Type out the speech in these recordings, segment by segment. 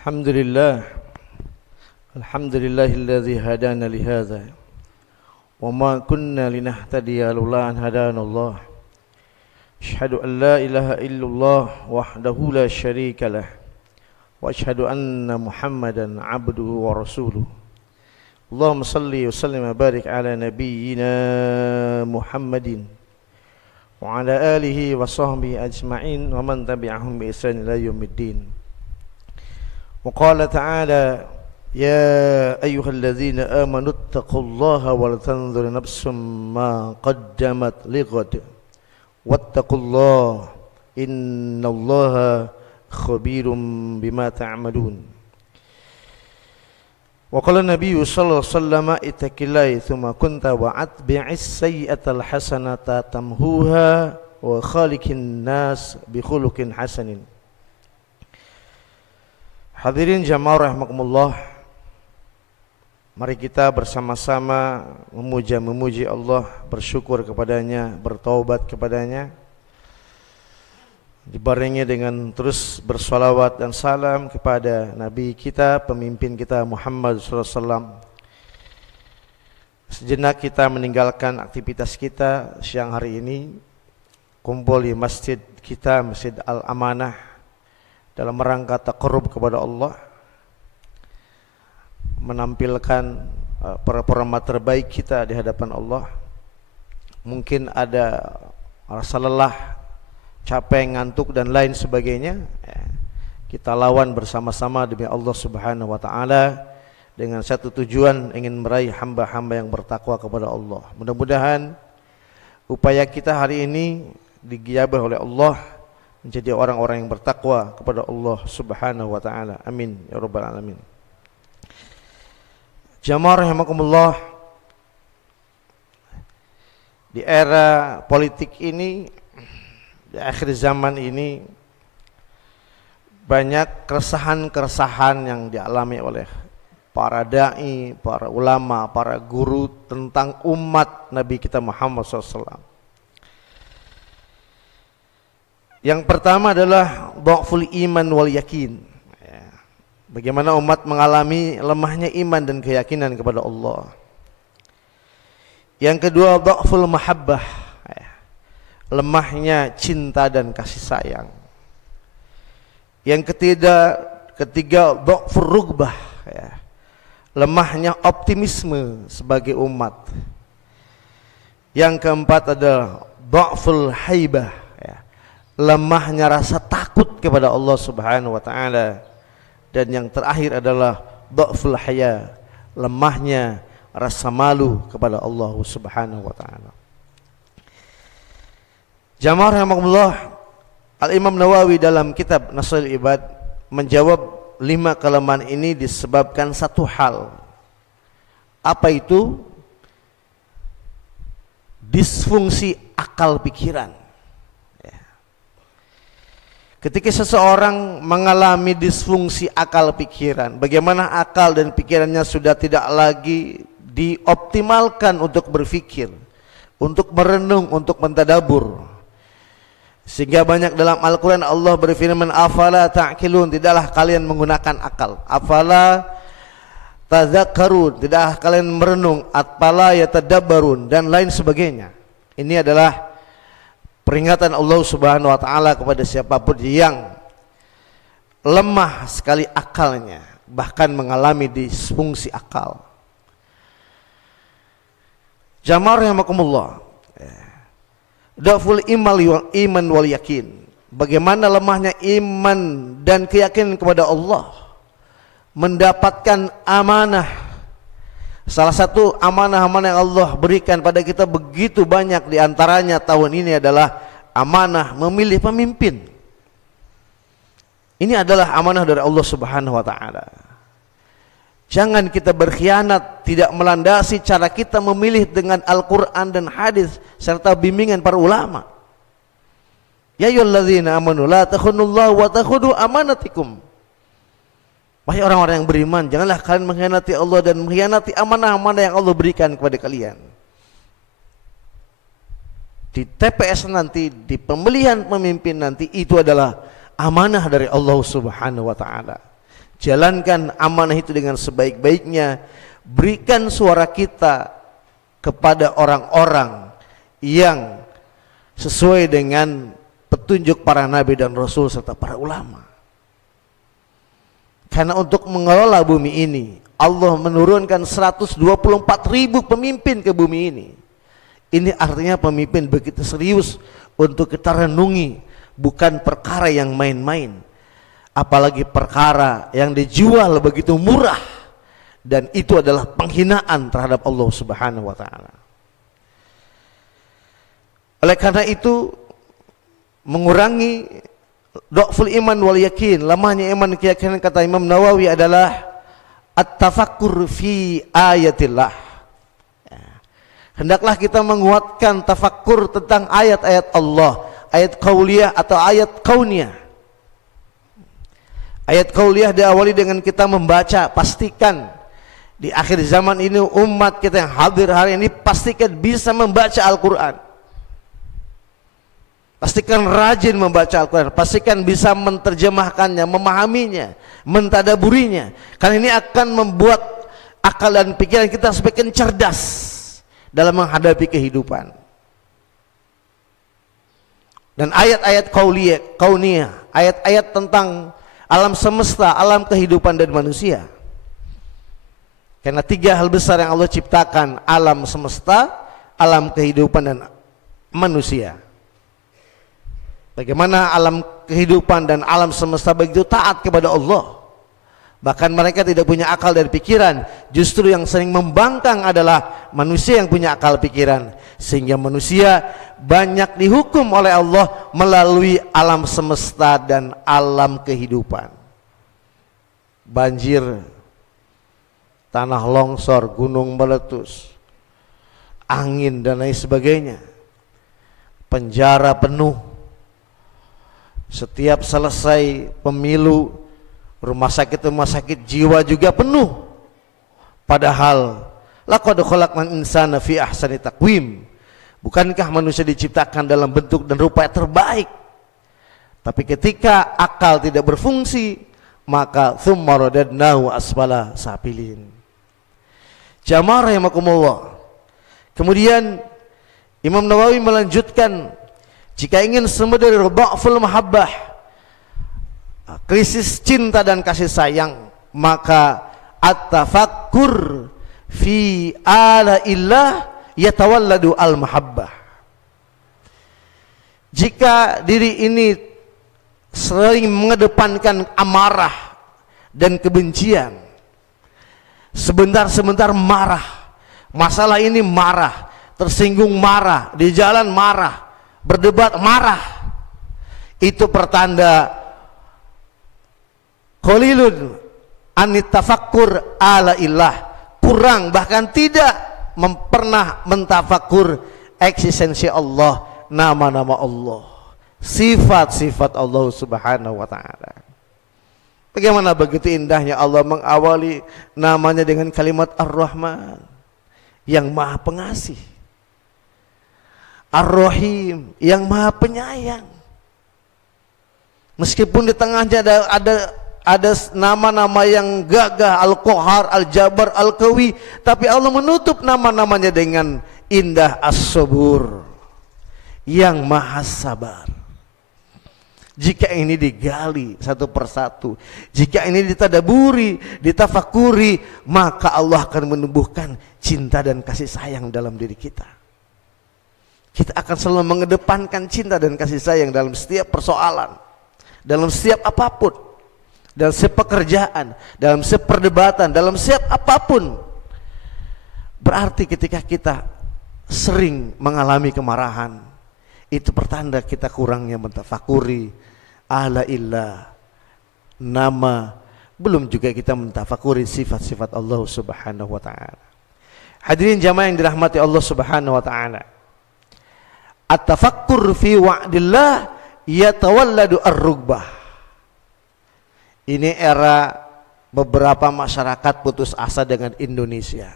Alhamdulillah Alhamdulillahilladzi hadana lihadza wa ma kunna linahtadiya laula an hadanallah. Asyhadu an la ilaha illallah wahdahu la syarika lah wa asyhadu anna Muhammadan abduhu wa rasuluh. Allahumma salli wa sallim wa barik ala nabiyyina Muhammadin wa ala alihi wa sahbihi ajma'in wa man tabi'ahum bi ihsan ila yaumiddin. Wa qala ta'ala ya ayyuhalladzina amanu taqullaha wa la tanzur nafsum ma qaddamat lighad wattaqullaha innallaha khabirum bima ta'malun. Wa qala nabiyyu sallallahu alaihi wasallam ittaqillaha thumma kunta wa atbi'is sayyi'atal hasanata tamhuha wa khaliqin nas bi khuluqin hasanin. Hadirin jamaah rahimakumullah, mari kita bersama-sama memuji Allah, bersyukur kepadanya, bertaubat kepadanya, dibarengi dengan terus bersalawat dan salam kepada Nabi kita, pemimpin kita Muhammad SAW. Sejenak kita meninggalkan aktivitas kita siang hari ini, kumpul di masjid kita, Masjid Al-Amanah, dalam rangka taqarrub kepada Allah, menampilkan performa terbaik kita di hadapan Allah. Mungkin ada rasa lelah, capek, ngantuk dan lain sebagainya. Kita lawan bersama-sama demi Allah Subhanahu wa taala dengan satu tujuan, ingin meraih hamba-hamba yang bertakwa kepada Allah. Mudah-mudahan upaya kita hari ini digiyabah oleh Allah menjadi orang-orang yang bertakwa kepada Allah Subhanahu wa taala. Amin ya rabbal alamin. Jamaah rahimakumullah, di era politik ini, di akhir zaman ini, banyak keresahan-keresahan yang dialami oleh para dai, para ulama, para guru tentang umat Nabi kita Muhammad SAW. Yang pertama adalah dha'ful iman wal yakin. Bagaimana umat mengalami lemahnya iman dan keyakinan kepada Allah. Yang kedua dha'ful mahabbah, lemahnya cinta dan kasih sayang. Yang ketiga dha'fur rugbah, lemahnya optimisme sebagai umat. Yang keempat adalah dha'ful haibah, lemahnya rasa takut kepada Allah Subhanahu wa taala. Dan yang terakhir adalah dha'ful haya, lemahnya rasa malu kepada Allah Subhanahu wa taala. Jamaah rahimakumullah, Al-Imam Nawawi dalam kitab Nasrul Ibad menjawab 5 kelemahan ini disebabkan satu hal. Apa itu? Disfungsi akal pikiran. Ketika seseorang mengalami disfungsi akal pikiran, bagaimana akal dan pikirannya sudah tidak lagi dioptimalkan untuk berpikir, untuk merenung, untuk mentadabur. Sehingga banyak dalam Al-Quran Allah berfirman, afala ta'qilun, tidaklah kalian menggunakan akal. Afala tadzakkarun, tidaklah kalian merenung. Afala yatadabbarun, dan lain sebagainya. Ini adalah peringatan Allah Subhanahu wa taala kepada siapapun yang lemah sekali akalnya, bahkan mengalami disfungsi akal. Jamaah rahimakumullah, dha'ful iman wal yakin, bagaimana lemahnya iman dan keyakinan kepada Allah. Mendapatkan amanah, salah satu amanah-amanah yang Allah berikan pada kita begitu banyak, di antaranya tahun ini adalah amanah memilih pemimpin. Ini adalah amanah dari Allah Subhanahu wa taala. Jangan kita berkhianat, tidak melandasi cara kita memilih dengan Al-Quran dan hadis serta bimbingan para ulama. Ya ayyuhalladzina amanu la takhunullaha wa takhunu amanatikum. Wahai orang-orang yang beriman, janganlah kalian mengkhianati Allah dan mengkhianati amanah-amanah yang Allah berikan kepada kalian. Di TPS nanti, di pemilihan pemimpin nanti, itu adalah amanah dari Allah Subhanahu wa taala. Jalankan amanah itu dengan sebaik-baiknya. Berikan suara kita kepada orang-orang yang sesuai dengan petunjuk para nabi dan rasul serta para ulama. Karena untuk mengelola bumi ini, Allah menurunkan 124.000 pemimpin ke bumi ini. Ini artinya pemimpin begitu serius untuk kita renungi, bukan perkara yang main-main. Apalagi perkara yang dijual begitu murah, dan itu adalah penghinaan terhadap Allah Subhanahu wa taala. Oleh karena itu, mengurangi dhaful iman wal yakin, lemahnya iman keyakinan, kata Imam Nawawi, adalah at-tafakkur fi ayatillah. Hendaklah kita menguatkan tafakkur tentang ayat-ayat Allah, ayat qauliyah atau ayat kauniyah. Ayat qauliyah diawali dengan kita membaca. Pastikan di akhir zaman ini umat kita yang hadir hari ini pastikan bisa membaca Al-Quran. Pastikan rajin membaca Al-Quran. Pastikan bisa menerjemahkannya, memahaminya, mentadaburinya. Karena ini akan membuat akal dan pikiran kita semakin cerdas dalam menghadapi kehidupan. Dan ayat-ayat kauniyah, ayat-ayat tentang alam semesta, alam kehidupan dan manusia. Karena 3 hal besar yang Allah ciptakan: alam semesta, alam kehidupan dan manusia. Bagaimana alam kehidupan dan alam semesta begitu taat kepada Allah. Bahkan mereka tidak punya akal dan pikiran. Justru yang sering membangkang adalah manusia yang punya akal pikiran. Sehingga manusia banyak dihukum oleh Allah melalui alam semesta dan alam kehidupan. Banjir, tanah longsor, gunung meletus, angin dan lain sebagainya. Penjara penuh. Setiap selesai pemilu, rumah sakit jiwa juga penuh. Padahal laqad khalaqnal insana fi ahsani taqwim. Bukankah manusia diciptakan dalam bentuk dan rupa yang terbaik? Tapi ketika akal tidak berfungsi, maka tsumma radadnahu asfala safilin. Jamaah rahimakumullah. Kemudian Imam Nawawi melanjutkan, jika ingin sembuh dari dhaful mahabbah, krisis cinta dan kasih sayang, maka at-tafakkur fi alaillah yatawalladu al-mahabbah. Jika diri ini sering mengedepankan amarah dan kebencian, sebentar-sebentar marah, masalah ini marah, tersinggung marah, di jalan marah, berdebat marah, itu pertanda qalilun anit tafakkur ala illah, kurang bahkan tidak pernah mentafakkur eksistensi Allah, nama-nama Allah, sifat-sifat Allah Subhanahu wa taala. Bagaimana begitu indahnya Allah mengawali namanya dengan kalimat Ar-Rahman, yang Maha Pengasih, Ar-Rahim, yang Maha Penyayang. Meskipun di tengahnya ada nama-nama yang gagah, Al-Qahar, Al-Jabbar, Al-Qawi, tapi Allah menutup nama-namanya dengan indah As-Sabur, yang Maha Sabar. Jika ini digali satu persatu, jika ini ditadaburi, ditafakuri, maka Allah akan menumbuhkan cinta dan kasih sayang dalam diri kita. Kita akan selalu mengedepankan cinta dan kasih sayang dalam setiap persoalan, dalam setiap apapun, dalam setiap pekerjaan, dalam setiap perdebatan, dalam setiap apapun. Berarti ketika kita sering mengalami kemarahan, itu pertanda kita kurangnya mentafakuri ala illah, nama, belum juga kita mentafakuri sifat-sifat Allah Subhanahu wa taala. Hadirin jamaah yang dirahmati Allah Subhanahu wa taala, at-tafakkur fi wa'dillah yatawalladu ar-rugbah. Ini era beberapa masyarakat putus asa dengan Indonesia.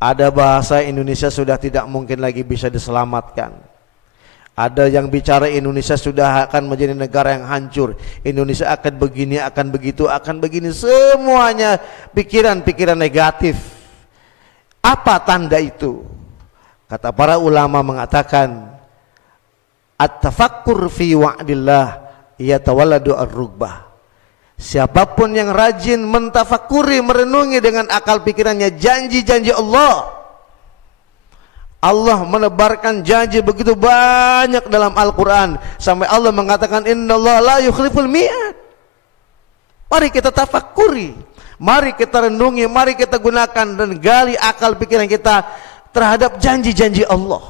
Ada bahasa Indonesia sudah tidak mungkin lagi bisa diselamatkan. Ada yang bicara Indonesia sudah akan menjadi negara yang hancur, Indonesia akan begini, akan begitu, akan begini. Semuanya pikiran-pikiran negatif. Apa tanda itu? Kata para ulama mengatakan, at-tafakkur fi wa'dillah yatawalladu ar-rugbah. Siapapun yang rajin mentafakuri, merenungi dengan akal pikirannya janji-janji Allah. Allah menebarkan janji begitu banyak dalam Al-Quran, sampai Allah mengatakan innallaha la yukhliful mi'ad. Mari kita tafakuri, mari kita renungi, mari kita gunakan dan gali akal pikiran kita terhadap janji-janji Allah.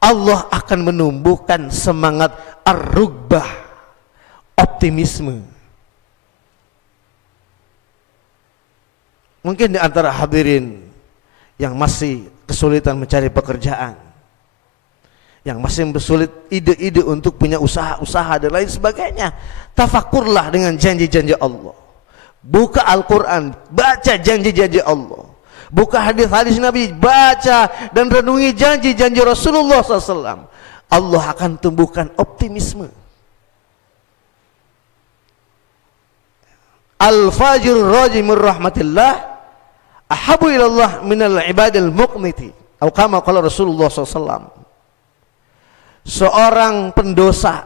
Allah akan menumbuhkan semangat ar-rugbah, optimisme. Mungkin di antara hadirin yang masih kesulitan mencari pekerjaan, yang masih bersulit ide-ide untuk punya usaha-usaha dan lain sebagainya, tafakurlah dengan janji-janji Allah. Buka Al-Quran, baca janji-janji Allah. Buka hadis-hadis Nabi, baca dan renungi janji-janji Rasulullah SAW. Allah akan tumbuhkan optimisme. Al-fajir rajimur rahmatillah ahabu ilallah minal ibadil muqniti, atau kama qala Rasulullah SAW. Seorang pendosa,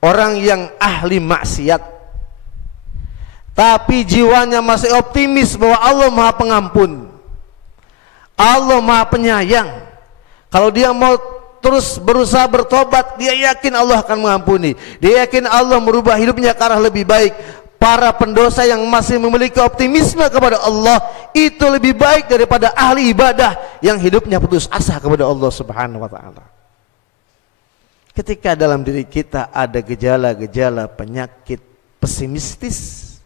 orang yang ahli maksiat, tapi jiwanya masih optimis bahwa Allah Maha Pengampun, Allah Maha Penyayang. Kalau dia mau terus berusaha bertobat, dia yakin Allah akan mengampuni, dia yakin Allah merubah hidupnya ke arah lebih baik. Para pendosa yang masih memiliki optimisme kepada Allah itu lebih baik daripada ahli ibadah yang hidupnya putus asa kepada Allah Subhanahu wa taala. Ketika dalam diri kita ada gejala-gejala penyakit pesimistis,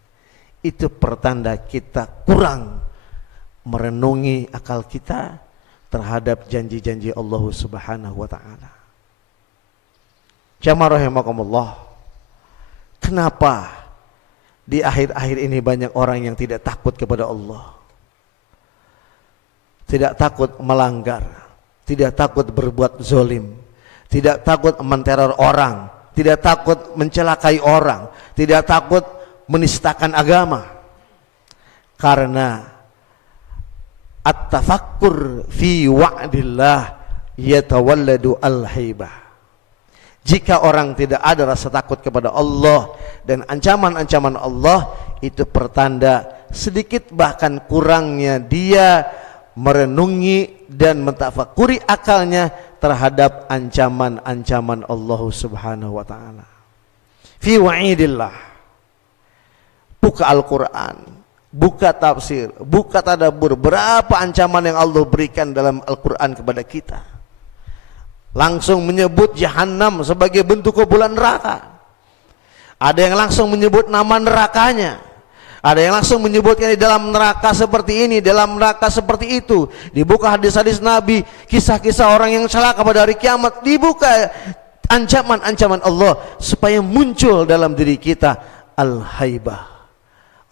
itu pertanda kita kurang merenungi akal kita terhadap janji-janji Allah Subhanahu wa taala. Jamaah rahimakumullah. Kenapa di akhir-akhir ini banyak orang yang tidak takut kepada Allah, tidak takut melanggar, tidak takut berbuat zolim, tidak takut menteror orang, tidak takut mencelakai orang, tidak takut menistakan agama? Karena at-tafakkur fi wa'dillah yatawalladu al-haibah. Jika orang tidak ada rasa takut kepada Allah dan ancaman-ancaman Allah, itu pertanda sedikit bahkan kurangnya dia merenungi dan mentafakuri akalnya terhadap ancaman-ancaman Allah Subhanahu wa taala. Fi wa'idillah. Buka Al-Quran, buka tafsir, buka tadabbur, berapa ancaman yang Allah berikan dalam Al-Quran kepada kita. Langsung menyebut Jahannam sebagai bentuk kumpulan neraka. Ada yang langsung menyebut nama nerakanya. Ada yang langsung menyebutkan di dalam neraka seperti ini, dalam neraka seperti itu. Dibuka hadis-hadis Nabi, kisah-kisah orang yang celaka pada hari kiamat. Dibuka ancaman-ancaman Allah supaya muncul dalam diri kita al-haibah,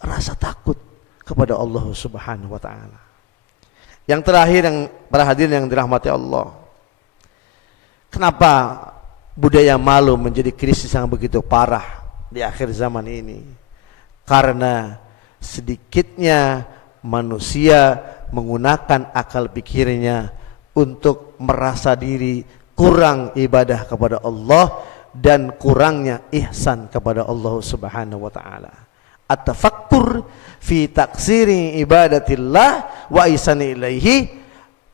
rasa takut kepada Allah Subhanahu wa taala. Yang terakhir, yang para hadirin yang dirahmati Allah, kenapa budaya malu menjadi krisis yang begitu parah di akhir zaman ini? Karena sedikitnya manusia menggunakan akal pikirnya untuk merasa diri kurang ibadah kepada Allah dan kurangnya ihsan kepada Allah Subhanahu wa taala. At-tafakkur fi taksiri ibadatillah wa ihsani ilaihi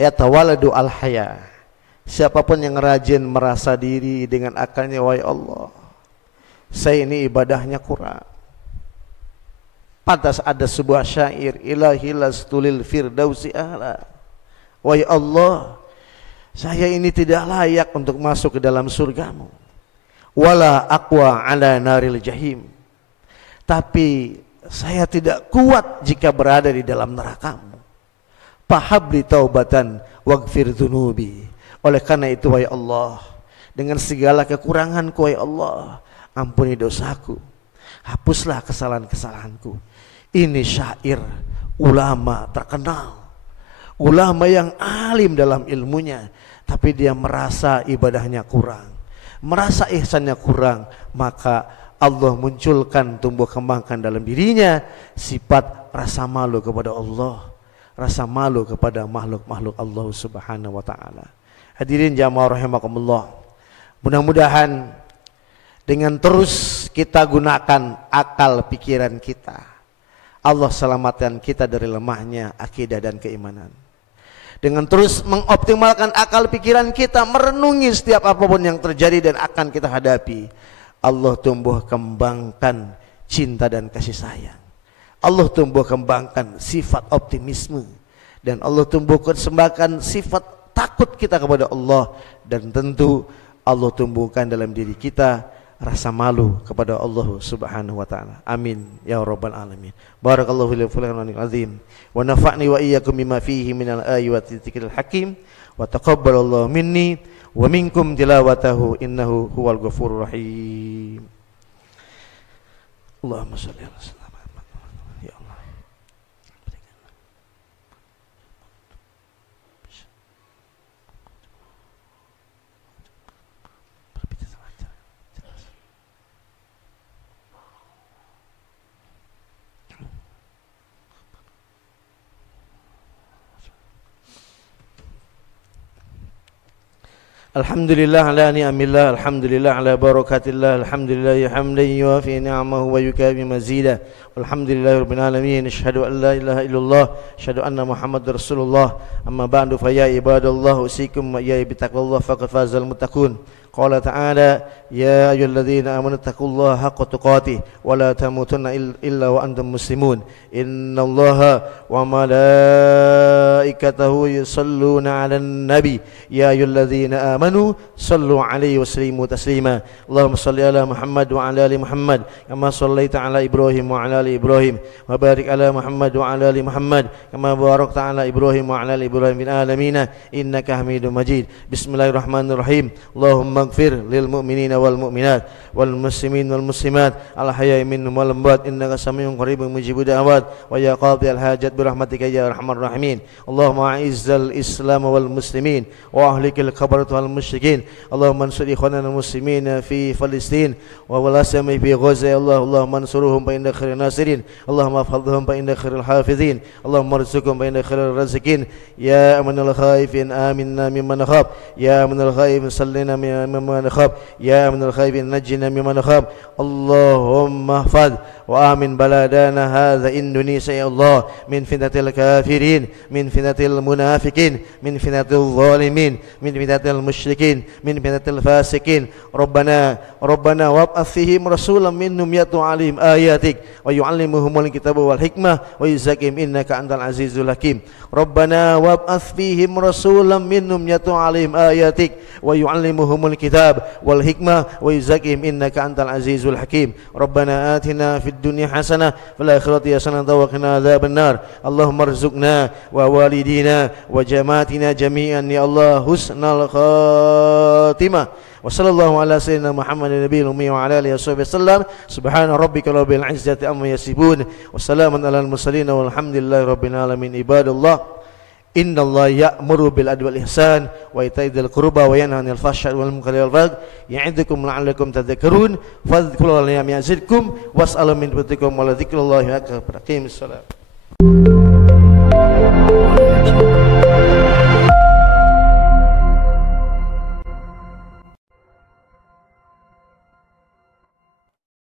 yatawalladu al-haya. Siapapun yang rajin merasa diri dengan akalnya, wahai Allah, saya ini ibadahnya kurang. Pantas ada sebuah syair, ilahi lastulil firdausi ahla. Wahai Allah, saya ini tidak layak untuk masuk ke dalam surgamu. Wala aqwa ala naril jahim. Tapi saya tidak kuat jika berada di dalam nerakamu. Fahabli taubatan waghfir dzunubi. Oleh karena itu, wahai Allah, dengan segala kekuranganku, wahai Allah, ampuni dosaku, hapuslah kesalahan-kesalahanku. Ini syair ulama terkenal, ulama yang alim dalam ilmunya, tapi dia merasa ibadahnya kurang, merasa ihsannya kurang, maka Allah munculkan, tumbuh kembangkan dalam dirinya sifat rasa malu kepada Allah, rasa malu kepada makhluk-makhluk Allah Subhanahu wa taala. Hadirin jamaah rahimakumullah, mudah-mudahan dengan terus kita gunakan akal pikiran kita, Allah selamatkan kita dari lemahnya akidah dan keimanan. Dengan terus mengoptimalkan akal pikiran kita, merenungi setiap apapun yang terjadi dan akan kita hadapi, Allah tumbuh kembangkan cinta dan kasih sayang. Allah tumbuh kembangkan sifat optimisme, dan Allah tumbuh kembangkan sifat takut kita kepada Allah, dan tentu Allah tumbuhkan dalam diri kita rasa malu kepada Allah Subhanahu wa taala. Amin ya rabbal alamin. Barakallahu li wa lakum azim wa nafa'ni wa iyyakum bima fihi minal ayati dzikril hakim wa taqabbalallahu minni wa minkum tilawatahu innahu huwal ghafurur rahim. Allahumma shalli ala sayyidina Muhammad. Ya Allah. Alhamdulillah ala ni'amillah, alhamdulillah ala barakatillah, alhamdulillah hamdan yuwafi ni'amahu wa yukafi mazidah. Alhamdulillah rabbil alamin, asyhadu an la ilaha illallah, asyhadu anna Muhammadar Rasulullah. Amma ba'du fa ya ibadallah, usikum wa iyaya bittaqwallah faqad fazal muttaqun. Qala ta'ala ya ayyuhalladzina amanu taqullaha haqqa tuqatih wa la tamutunna illa wa antum muslimun. Innallaha wa malaikatahu yusalluna 'alan nabi ya ayyuhalladzina amanu sallu 'alaihi wa sallimu taslima. Allahumma shalli ala Muhammad wa ala ali Muhammad kama shallaita ala Ibrahim wa ala ali Ibrahim wa barik ala Muhammad wa ala ali Muhammad kama barakta ala Ibrahim wa ala ali Ibrahim fil alamin innaka Hamidum Majid. Bismillahirrahmanirrahim. Allahumma ighfir lil mu'minina wal mu'minat wal muslimin wal muslimat al ahya'i minhum wal amwat innaka samiun qaribun mujibud da'wat wa ya qadhiyal hajat bi rahmatika ya arhamar rahimin. Allahumma a'izzal islam wal muslimin wa ahlikil khabarat wal musyrikin. Allahumma ansur ikhwanana al muslimin fi Palestin wa walasami fi Gaza ya Allah. Allahumma ansurhum fa innaka khairun nasirin. Allahumma hafidhhum fa innaka khairul hafidhin. Allahumma arzuqhum fa innaka khairur raziqin. Ya amanal khaifin aminna mimman nakhaf. Ya amanal khaifin sallina mimman nakhaf. Ya amanal khaifin najjina mimman nakhaf. Allahumma hafidh wa amin baladana hadza Indonesia ya Allah min fitnatil kafirin, min fitnatil munafikin, min fitnatil zalimin, min fitnatil musyrikin, min fitnatil fasikin. Rabbana wab'ath fihim rasulan minhum yatlu 'alaihim ayatik wa yu'allimuhumul kitaba wal hikmah wa yuzakkihim innaka antal azizul hakim. Rabbana wab'ath fihim rasulan minhum yatlu 'alaihim ayatik wa yu'allimuhumul kitab wal hikmah wa yuzakkihim innaka antal azizul hakim. Rabbana atina fid dunya hasanah fil akhirati hasanah wa qina adzabannar. Allahumma arzuqna wa walidina wa jamaatina jami'an ya Allah husnal khatimah. Wa sallallahu ala sayyidina Muhammadin nabiyil ummi wa ala alihi wasallam. Subhana rabbika rabbil izzati amma yasifun wa salamun alal mursalin walhamdulillahi rabbil alamin. Ibadallah, innallaha ya'muru bil adli wal ihsan wa ita'i dzil qurba wa yanha 'anil fahsya'i wal munkari wal baghi ya'idukum la'allakum tadhakkarun. Fadhkurullaha yazidkum was'alu min fadlikum wa la dzikrullahi akbar. Aqimissalam.